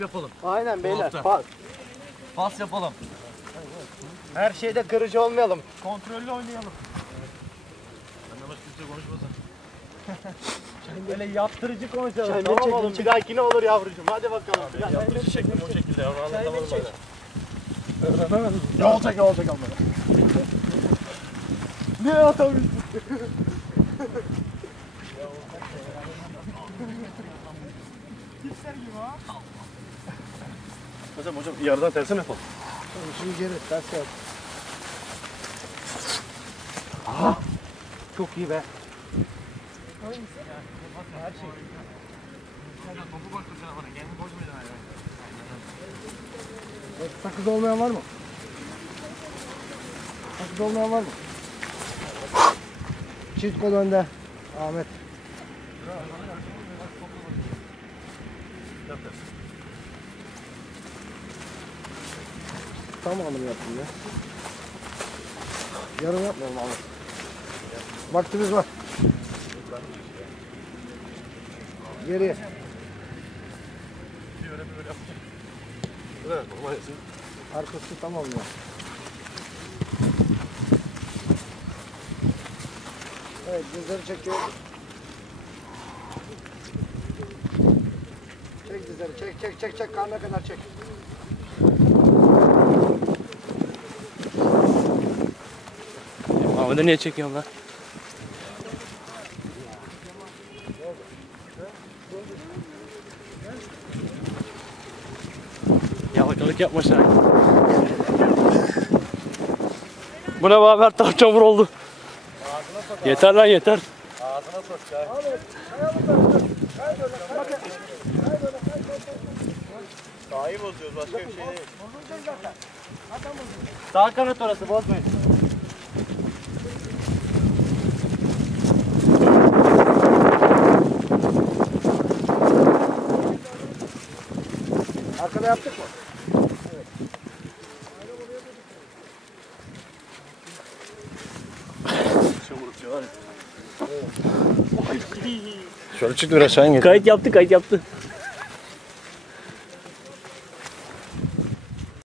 yapalım. Aynen beyler. Pas. Pas yapalım. Her şeyde kırıcı olmayalım. Kontrollü oynayalım. Benden başka kimse konuşmasın. Böyle yaptırıcı konuşalım. Çay tamam çekin, oğlum çekin. bir dahaki ne olur yavrucuğum. Hadi bakalım. Ya, Yaptırıcı şeklim o şekilde ya. Anlatamadım çek. bana. Ne olacak ne olacak ama. Ne atamışsın? Hocam hocam yarıdan tersi mi yapalım? Şimdi geri ters yap. Çok iyi be. Topu baktırsana bana. Kendini bozmayacaksın. Sakız olmayan var mı? Sakız olmayan var mı? Çift kol önde. Ahmet. Tamamını yaptım ya. Yarım yapmayalım Ahmet. Vaktimiz var. Geriye. Arkası tamam ya. Evet dizleri çekiyor. Çek dizleri çek çek çek çek karnına kadar çek. Ahmet'i niye çekiyorsun lan? Yalakalık yapma sen. Bu ne be her taraf çamur oldu. Yeter lan yeter. Ağzına sok ya. Sahayı bozuyoruz başka bir şey değil. Sağ kanat orası bozmayın. Arkada yaptık mı? Çamur atıyor. Şöyle çık biraz sen gel. Kayıt yaptı kayıt yaptı.